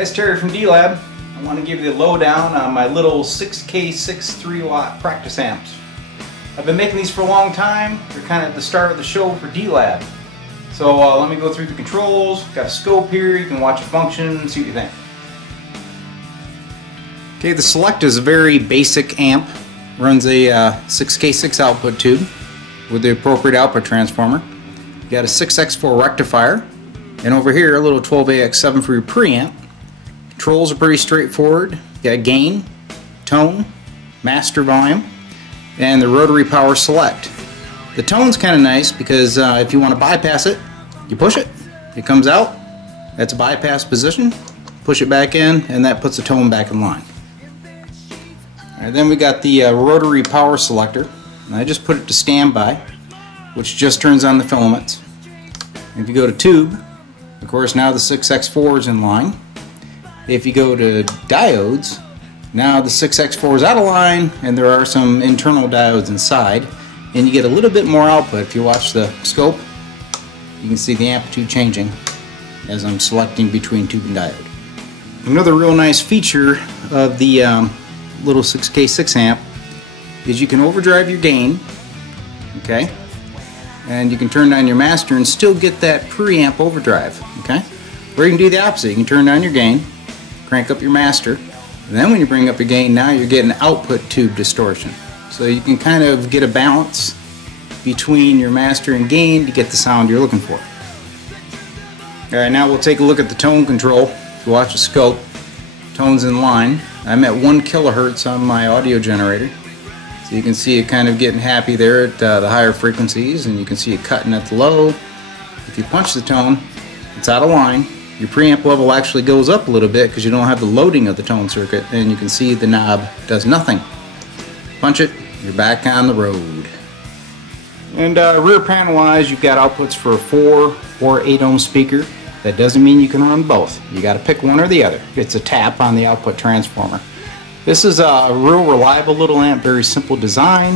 Hi, it's Terry from D-Lab. I want to give you the lowdown on my little 6K6 3-watt practice amps. I've been making these for a long time. They're kind of the start of the show for D-Lab. So let me go through the controls. Got a scope here. You can watch it function and see what you think. Okay, the Selector is a very basic amp. Runs a 6K6 output tube with the appropriate output transformer. You got a 6x4 rectifier, and over here a little 12AX7 for your preamp. Controls are pretty straightforward. You got gain, tone, master volume, and the Rotary power select. The tone's kind of nice because if you want to bypass it, you push it, it comes out. That's a bypass position. Push it back in, and that puts the tone back in line. Alright, then we got the Rotary power selector. And I just put it to standby, which just turns on the filaments. If you go to tube, of course now the 6x4 is in line. If you go to diodes, now the 6x4 is out of line and there are some internal diodes inside, and you get a little bit more output. If you watch the scope, you can see the amplitude changing as I'm selecting between tube and diode. Another real nice feature of the little 6K6 amp is you can overdrive your gain, okay, and you can turn down your master and still get that preamp overdrive, okay, or you can do the opposite. You can turn down your gain, crank up your master, and then when you bring up your gain, now you're getting output tube distortion. So you can kind of get a balance between your master and gain to get the sound you're looking for. Alright, now we'll take a look at the tone control. If you watch the scope, tone's in line. I'm at 1 kilohertz on my audio generator. So you can see it kind of getting happy there at the higher frequencies, and you can see it cutting at the low. If you punch the tone, it's out of line. Your preamp level actually goes up a little bit because you don't have the loading of the tone circuit, and you can see the knob does nothing. Punch it, you're back on the road. And rear panel wise, you've got outputs for a 4 or 8 ohm speaker. That doesn't mean you can run both. You got to pick one or the other. It's a tap on the output transformer. This is a real reliable little amp, very simple design.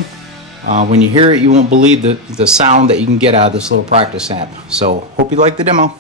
When you hear it, you won't believe the sound that you can get out of this little practice amp. So hope you like the demo.